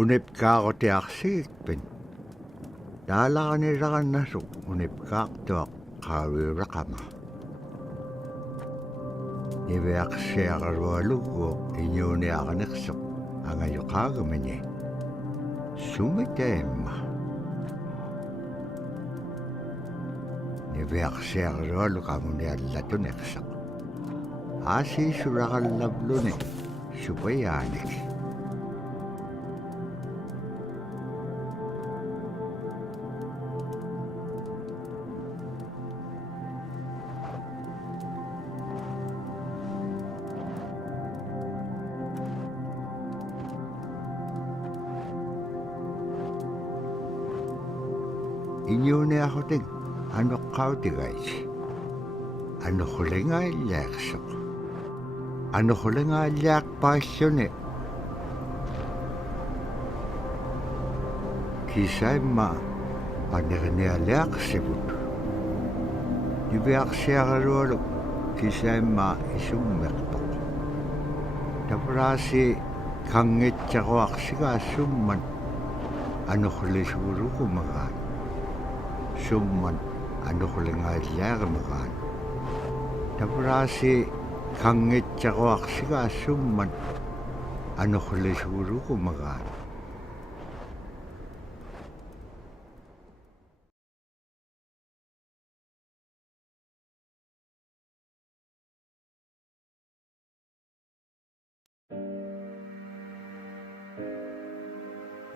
unipqaaqutiarsigitpin taalaqanilaqannassuq unipqaaqtuaq qaaviuraqama niviaqsiaqarualuguuq iñuuniaqanersuq angayoqaagamani sumitaimma niviaqsiaqarualu qamuniallatunersaq aasiisuraqallavluni supayaanik Iñuuniaqhutin anuqqautigaich anuqulingaallaaqsuq anuqulingaallaaqpaalluni kisaimma panernialiaqsivut niviaqsiaqarualu kisaimma isummertoq tapraasi kangitsaquaqsigaasumman anuqlisuurukumagaan summan anuqulingaallaaqamagaan tapraasi kangitsaquaqsigaasumman anuqlisuurukumagaan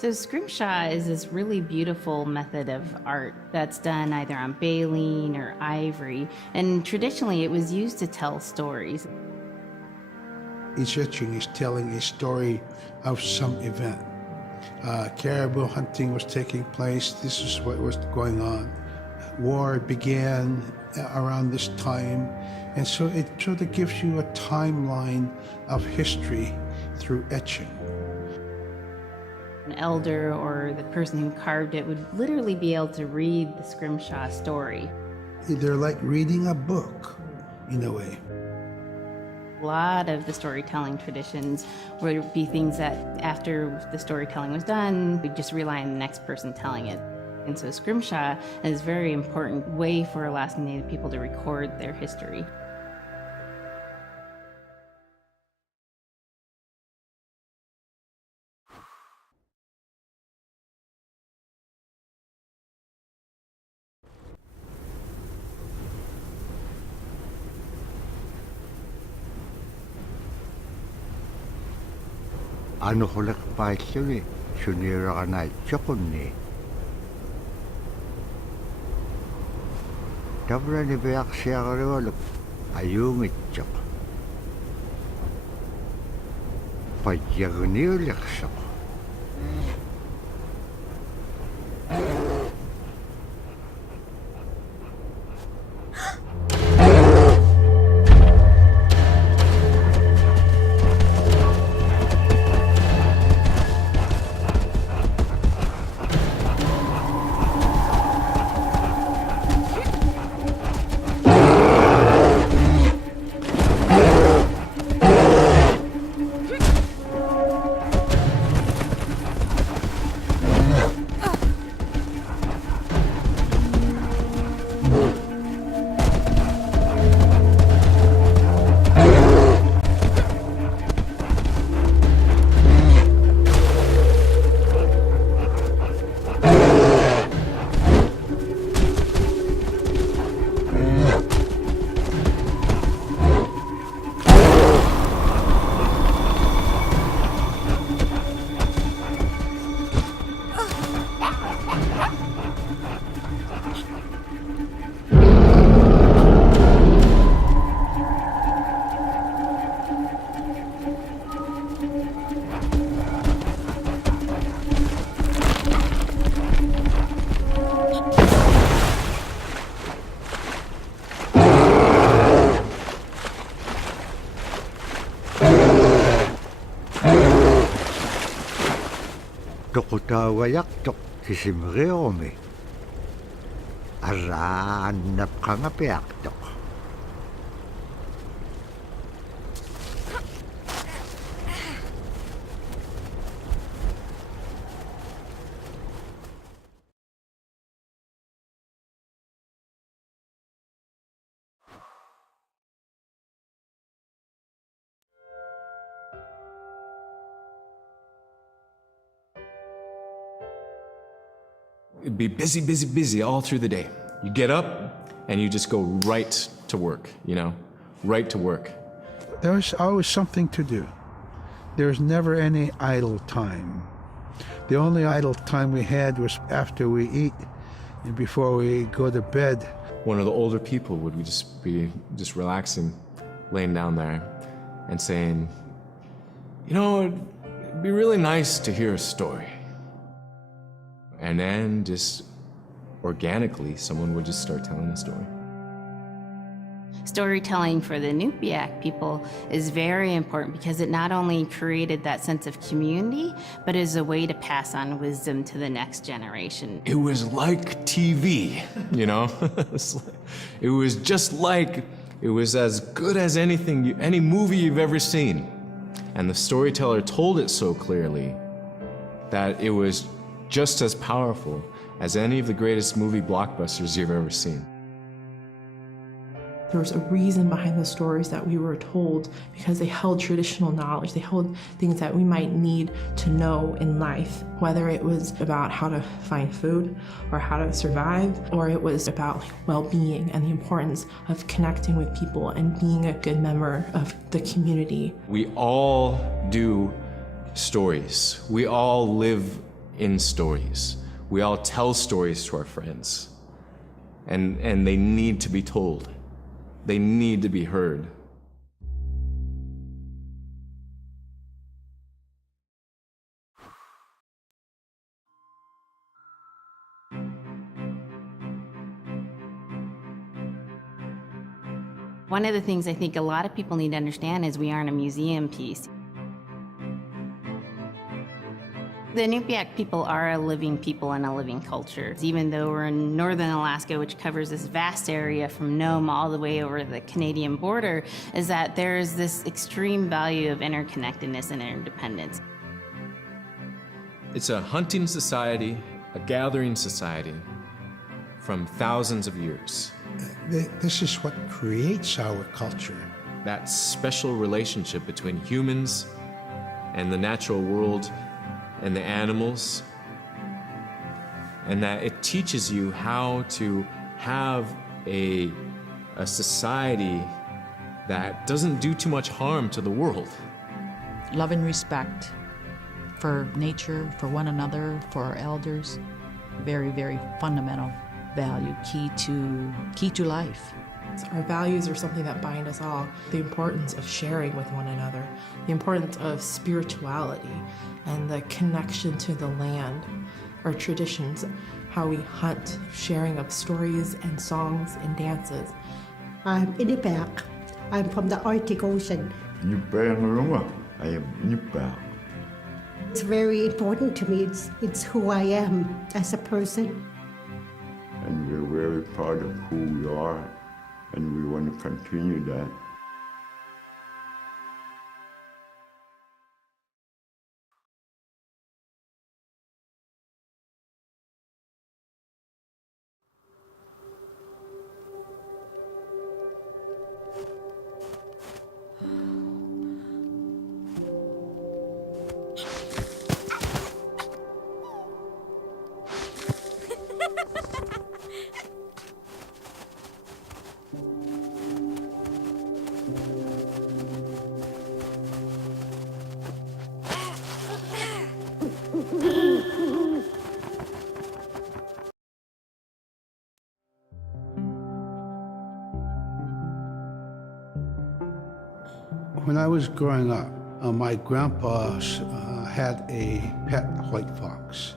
So scrimshaw is this really beautiful method of art that's done either on baleen or ivory, and traditionally it was used to tell stories. Each etching is telling a story of some event. Caribou hunting was taking place. This is what was going on. War began around this time, and so it sort of gives you a timeline of history through etching. An elder or the person who carved it would literally be able to read the scrimshaw story. They're like reading a book, in a way. A lot of the storytelling traditions would be things that after the storytelling was done, we'd just rely on the next person telling it. And so scrimshaw is a very important way for Alaskan Native people to record their history. anuqulliqpaalluni suniuraqanaitsoqunni tavrani viaqsiaqarualuk ayuungitsoq payyagniuliqsoq toqutaavayaqtoq kisimeriorumi arraannapqangapiaqtoq It'd be busy, busy, busy all through the day. You get up and you just go right to work, you know, right to work. There was always something to do. There was never any idle time. The only idle time we had was after we eat and before we go to bed. One of the older people would just be relaxing, laying down there and saying, you know, it'd be really nice to hear a story. And then just organically, someone would just start telling a story. Storytelling for the Iñupiaq people is very important because it not only created that sense of community, but is a way to pass on wisdom to the next generation. It was like TV, you know? It was just like, it was as good as anything, any movie you've ever seen. And the storyteller told it so clearly that it was just as powerful as any of the greatest movie blockbusters you've ever seen. There was a reason behind the stories that we were told because they held traditional knowledge. They held things that we might need to know in life, whether it was about how to find food or how to survive, or it was about well-being and the importance of connecting with people and being a good member of the community. We all do stories. We all live in stories. We all tell stories to our friends. And they need to be told. They need to be heard. One of the things I think a lot of people need to understand is we aren't a museum piece. The Iñupiaq people are a living people and a living culture. Even though we're in northern Alaska, which covers this vast area from Nome all the way over the Canadian border, is that there is this extreme value of interconnectedness and interdependence. It's a hunting society, a gathering society from thousands of years. This is what creates our culture. That special relationship between humans and the natural world and the animals, and that it teaches you how to have a society that doesn't do too much harm to the world. Love and respect for nature, for one another, for our elders. Very, very fundamental value, key to life. Our values are something that bind us all. The importance of sharing with one another, the importance of spirituality, and the connection to the land, our traditions, how we hunt, sharing of stories and songs and dances. I'm Iñupiaq. I'm from the Arctic Ocean. Iñupiaq, I am Iñupiaq. It's very important to me. It's who I am as a person. And we're very proud of who we are, and we want to continue that. When I was growing up, my grandpa had a pet white fox.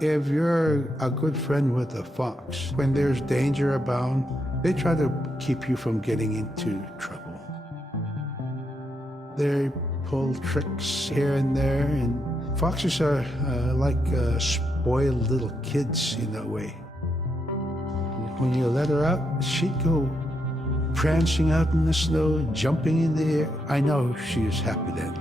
If you're a good friend with a fox, when there's danger abound, they try to keep you from getting into trouble. They pull tricks here and there, and foxes are like spoiled little kids in a way. When you let her out, she'd go prancing out in the snow, jumping in the air. I know she was happy then.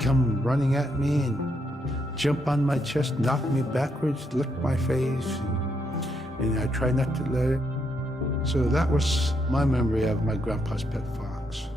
Come running at me and jump on my chest, knock me backwards, lick my face, and I try not to let it. So that was my memory of my grandpa's pet fox.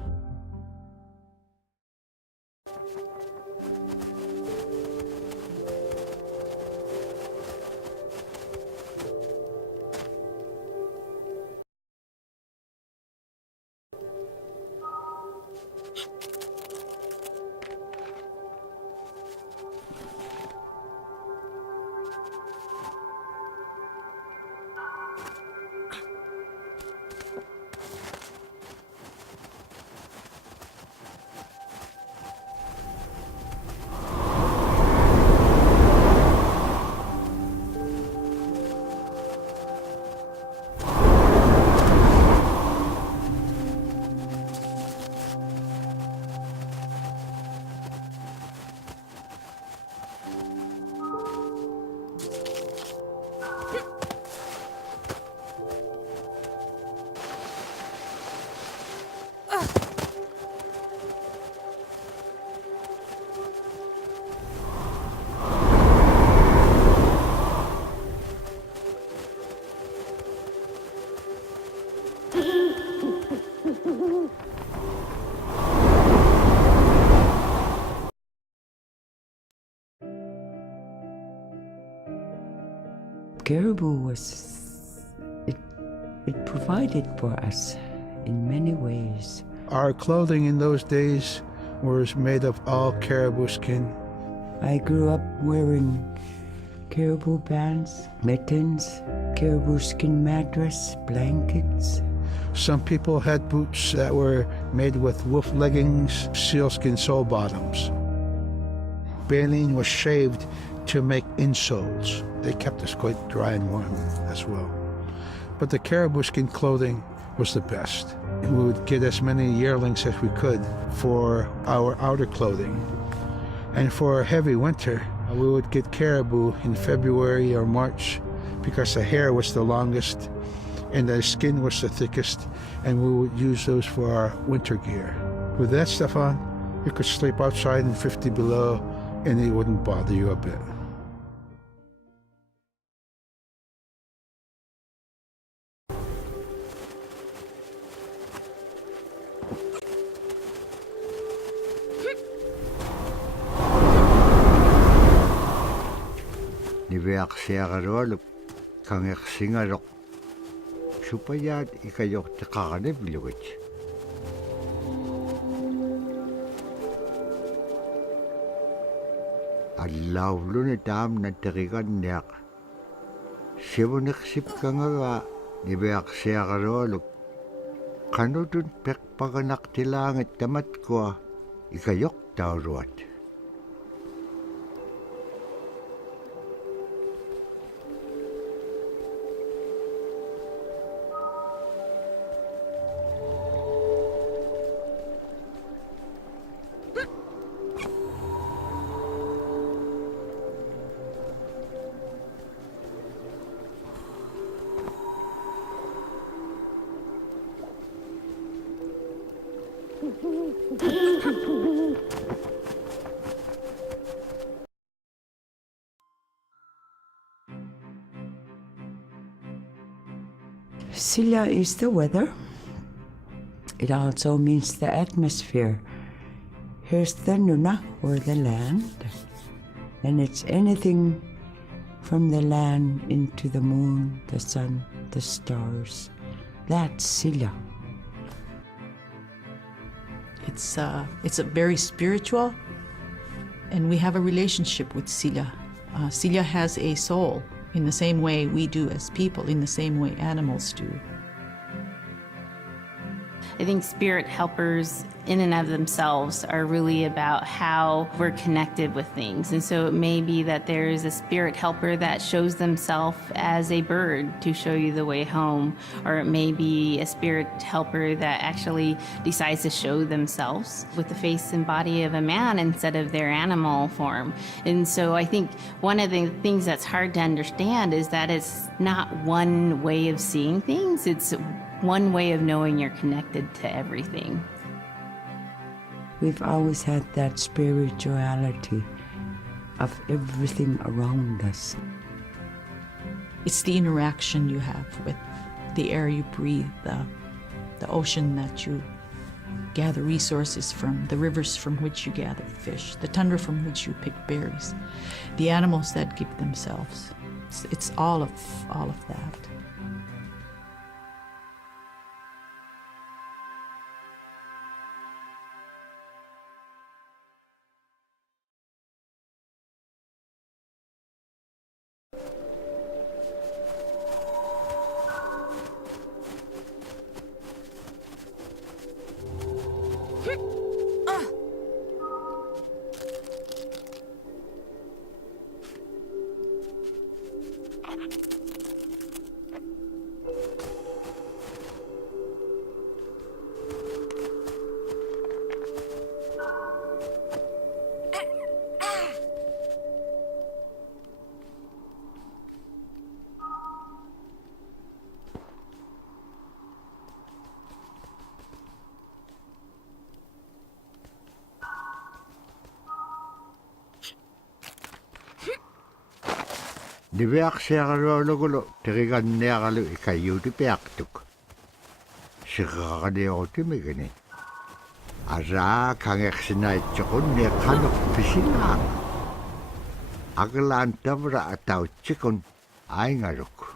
caribou it provided for us in many ways. Our clothing in those days was made of all caribou skin. I grew up wearing caribou pants, mittens, caribou skin mattress, blankets. Some people had boots that were made with wolf leggings, sealskin sole bottoms. Baleen was shaved to make insoles. They kept us quite dry and warm as well. But the caribou skin clothing was the best. We would get as many yearlings as we could for our outer clothing. And for a heavy winter, we would get caribou in February or March because the hair was the longest and the skin was the thickest, and we would use those for our winter gear. With that stuff on, you could sleep outside in 50 below and it wouldn't bother you a bit. Niveaqsiaqalualuk kangeqsingaluq supayaat ikayortiqaranivlugit. Allauluni taamna teriganniaq sivuniqsipkangaga niveaqsiaqalualuk qanutun peqpaganaqtilaangit tamatkua ikayortauruat. Silla is the weather. It also means the atmosphere. Here's the Nuna, or the land. And it's anything from the land into the moon, the sun, the stars. That's Silla. It's a very spiritual, and we have a relationship with Silla. Silla has a soul in the same way we do as people, in the same way animals do. I think spirit helpers in and of themselves are really about how we're connected with things. And so it may be that there's a spirit helper that shows themselves as a bird to show you the way home, or it may be a spirit helper that actually decides to show themselves with the face and body of a man instead of their animal form. And so I think one of the things that's hard to understand is that it's not one way of seeing things, it's one way of knowing you're connected to everything. We've always had that spirituality of everything around us. It's the interaction you have with the air you breathe, the ocean that you gather resources from, the rivers from which you gather fish, the tundra from which you pick berries, the animals that give themselves. It's all of that. Niveaqsiaqalualugulu teriganniaqalu ikayuutipiaqtuk. Siqaqaniutimigini. Araa kangeqsinaitsuqunni qanuq pisilaaq. Aglaan tavra atautsikun aingaluk.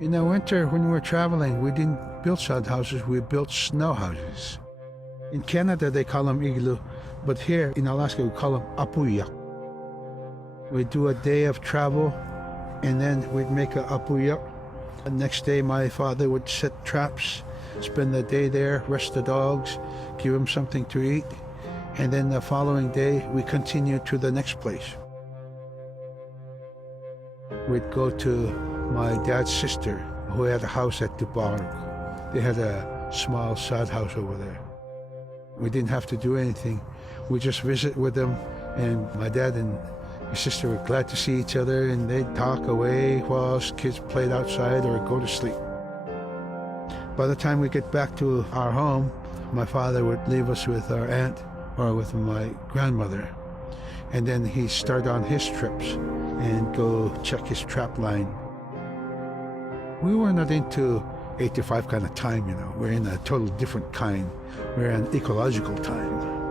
In the winter, when we were traveling, we didn't build sod houses, we built snow houses. In Canada, they call them igloo, but here in Alaska, we call them Iñupiaq. We'd do a day of travel, and then we'd make a Iñupiaq. The next day, my father would set traps, spend the day there, rest the dogs, give them something to eat, and then the following day, we continued to the next place. We'd go to my dad's sister, who had a house at Dubarg. They had a small sod house over there. We didn't have to do anything. We just visit with them, and my dad and his sister were glad to see each other, and they'd talk away while us kids played outside or go to sleep. By the time we get back to our home, my father would leave us with our aunt or with my grandmother, and then he'd start on his trips and go check his trap line. We were not into 8 to 5 kind of time, you know. We're in a total different kind. We're in ecological time.